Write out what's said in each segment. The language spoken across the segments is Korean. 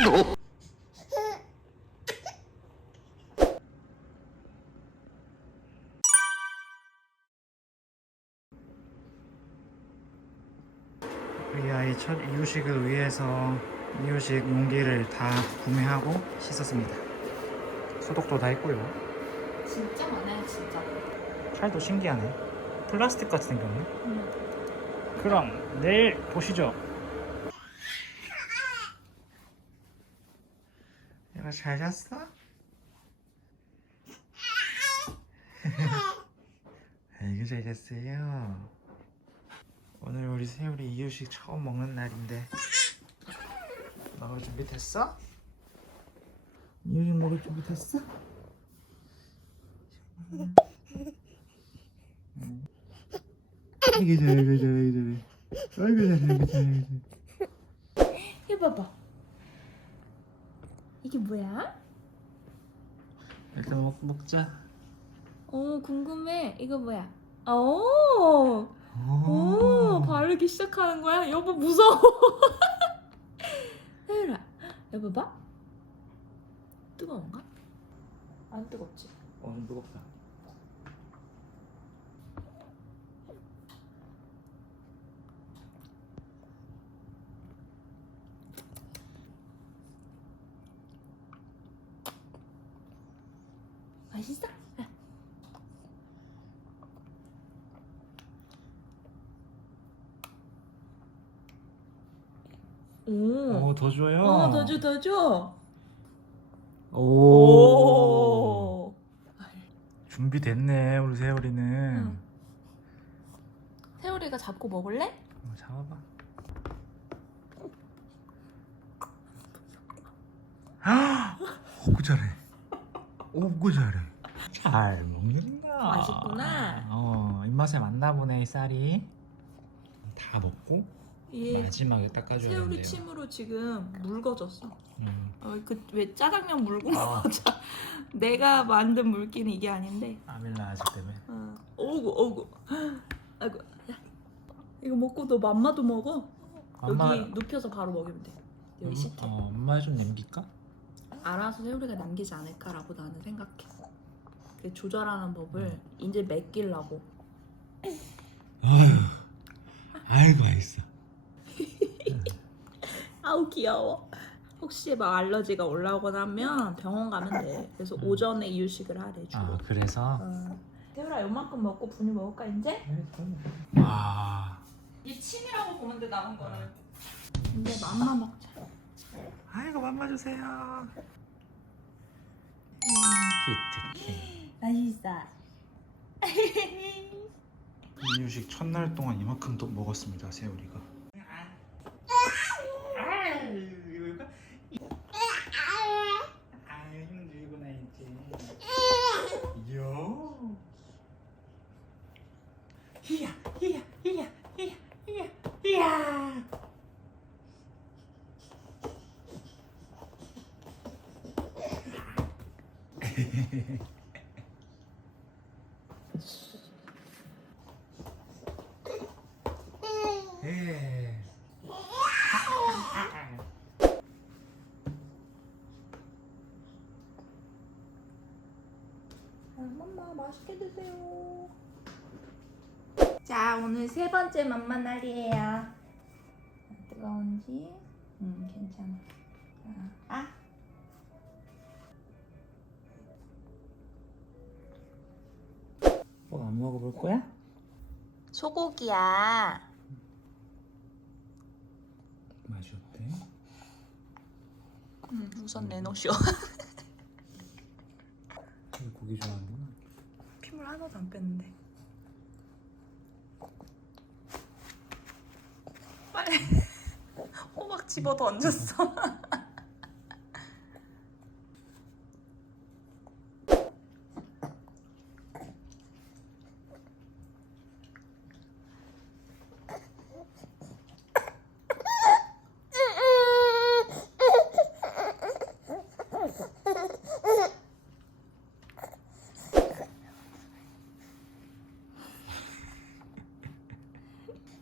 우리 아이 첫 이유식을 위해서 이유식 용기를 다 구매하고 씻었습니다. 소독도 다 했고요. 진짜 많아요 진짜 칼도 신기하네. 플라스틱 같이 생겼네. 그럼 내일 보시죠. 얘가 잘 잤어? 아이고 잘 잤어요. 오늘 우리 세율이 이유식 처음 먹는 날인데 먹을 준비 됐어? 이유식 먹을 준비 됐어? 아이고 잘해 아이고 잘해 아이고 잘해 아이고 잘해 아이고 잘해 이거 봐봐 이게 뭐야? 일단 먹, 먹자. 어 궁금해. 이거 뭐야? 오, 오 바르기 시작하는 거야? 여보 무서워. 혜율아 여보 봐. 뜨거운가? 안 뜨겁지? 어, 좀 무겁다 맛있어? 오, 어, 더 줘요 어, 더 줘, 더 줘. 오. 오. 준비됐네 우리 세율이는 응. 세월이가 잡고 먹을래? 어, 잡아봐 오구 잘해 오구 잘해 잘 먹는다 맛있구나. 어 입맛에 맞나 보네 이 쌀이 다 먹고 얘 마지막에 닦아줘야 된대요 침으로 지금 묽어졌어. 음. 어, 그왜 짜장면 묽은 아. 자, 내가 만든 물기는 이게 아닌데. 아밀라 아직 때문에 어. 오구 오구. 아이고. 야. 이거 먹고 너 맘마도 먹어. 엄마 여기 눕혀서 바로 먹으면 돼. 여기 시트. 어, 엄마 좀 남길까? 알아서 세월이가 남기지 않을까라고 나는 생각해. 그 조절하는 법을 음. 이제 맡기려고. 아유 아이고 맛있어 아우 귀여워. 혹시 막 알러지가 올라오거나 하면 병원 가면 돼. 그래서 음. 오전에 이유식을 하래 주로. 아 그래서 어. 태율아 요만큼 먹고 분유 먹을까 이제? 와이 침이라고 보면 돼 남은 거는. 이제 맘마 먹자. 아이고 맘마 주세요 기특해 맛있어. 이유식 첫날 동안 이만큼 또 먹었습니다 세우리가 히야 히야 히야 히야. 맘마 맛있게 드세요. 자 오늘 세 번째 맘마 날이에요. 뜨거운지? 음 괜찮아. 아. 아. 뭐안 먹어볼 거야? 소고기야. 맛이 어때? 음, 우선 내놓으쇼. 고기 좋아하는구나 핏물 하나도 안 뺐는데. 빨리 호박 집어 던졌어.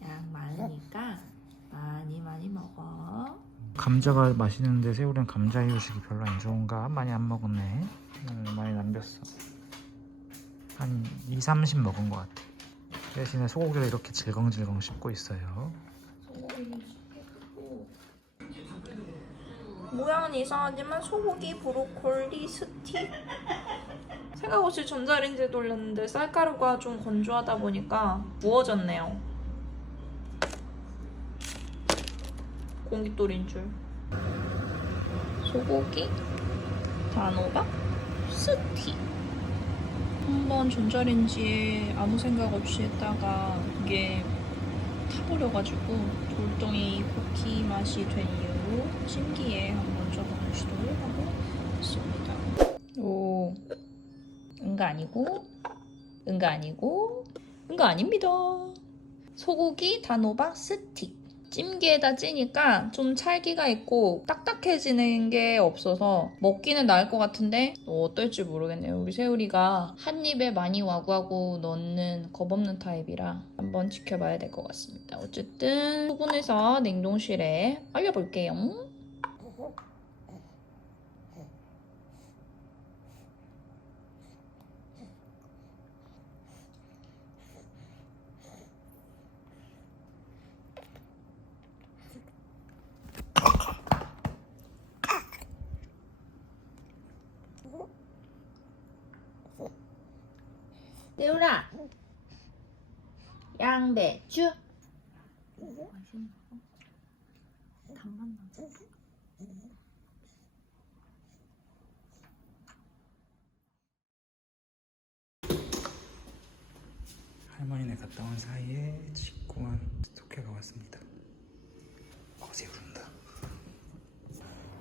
양 많으니까 많이 많이 먹어. 감자가 맛있는데 새우는 감자 이유식이 별로 안 좋은가? 많이 안 먹었네. 음, 많이 남겼어. 한 2, 30 먹은 것 같아. 대신에 소고기를 이렇게 질겅질겅 씹고 있어요. 모양은 이상하지만 소고기 브로콜리 스틱 생각 없이 전자레인지에 돌렸는데 쌀가루가 좀 건조하다 보니까 부어졌네요 공깃돌인 줄 소고기 단호박 스틱 한번 전자레인지에 아무 생각 없이 했다가 이게 타버려가지고 돌덩이 쿠키 맛이 된 이후로 신기해 한번 저번에 시도를 하고 있습니다. 오, 응가 아니고, 응가 아니고, 응가 아닙니다. 소고기 단호박 스틱. 찜기에다 찌니까 좀 찰기가 있고 딱딱해지는 게 없어서 먹기는 나을 것 같은데 어떨지 모르겠네요. 우리 세우리가 한 입에 많이 와구와구 넣는 겁없는 타입이라 한번 지켜봐야 될 것 같습니다. 어쨌든 소분해서 냉동실에 얼려볼게요. 세우라 양배추? 할머니네 갔다 온 사이에 직구한 스토케가 왔습니다. 어제 부른다.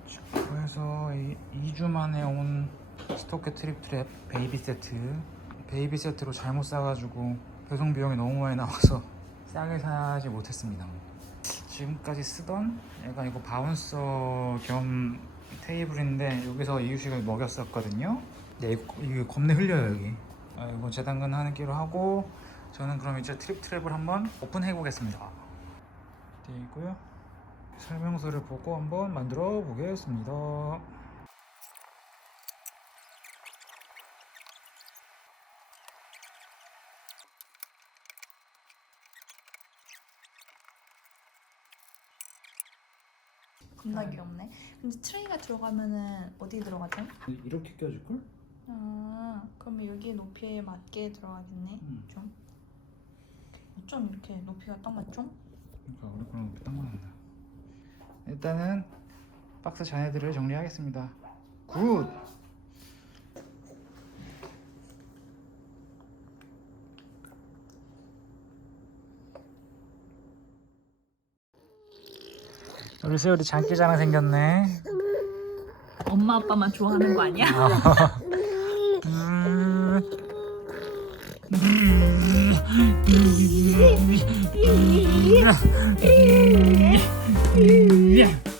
직구에서 2주 만에 온 스토케 트립 트랩 베이비 세트. 베이비 세트로 잘못 사가지고 배송 비용이 너무 많이 나와서 싸게 사지 못했습니다. 지금까지 쓰던 얘가 이거 바운서 겸 테이블인데 여기서 이유식을 먹였었거든요. 네, 이거, 이거 겁내 흘려요 여기. 아, 이거 재당근 하는 끼로 하고 저는 그럼 이제 트립 트랩을 한번 오픈해 보겠습니다. 네 있고요. 설명서를 보고 한번 만들어 보겠습니다. 겁나 귀엽네. 근데 트레이가 들어가면은 어디 들어가죠? 이렇게 껴줄 걸? 아, 그러면 여기 높이에 맞게 들어가겠네. 음. 좀. 좀 이렇게 높이가 딱 맞죠? 그러니까 우리 거랑 딱 맞는다. 일단은 박스 잔해들을 정리하겠습니다. 굿. 우리 세율이 장기자랑 생겼네. 엄마 아빠만 좋아하는 거 아니야? 음. 음.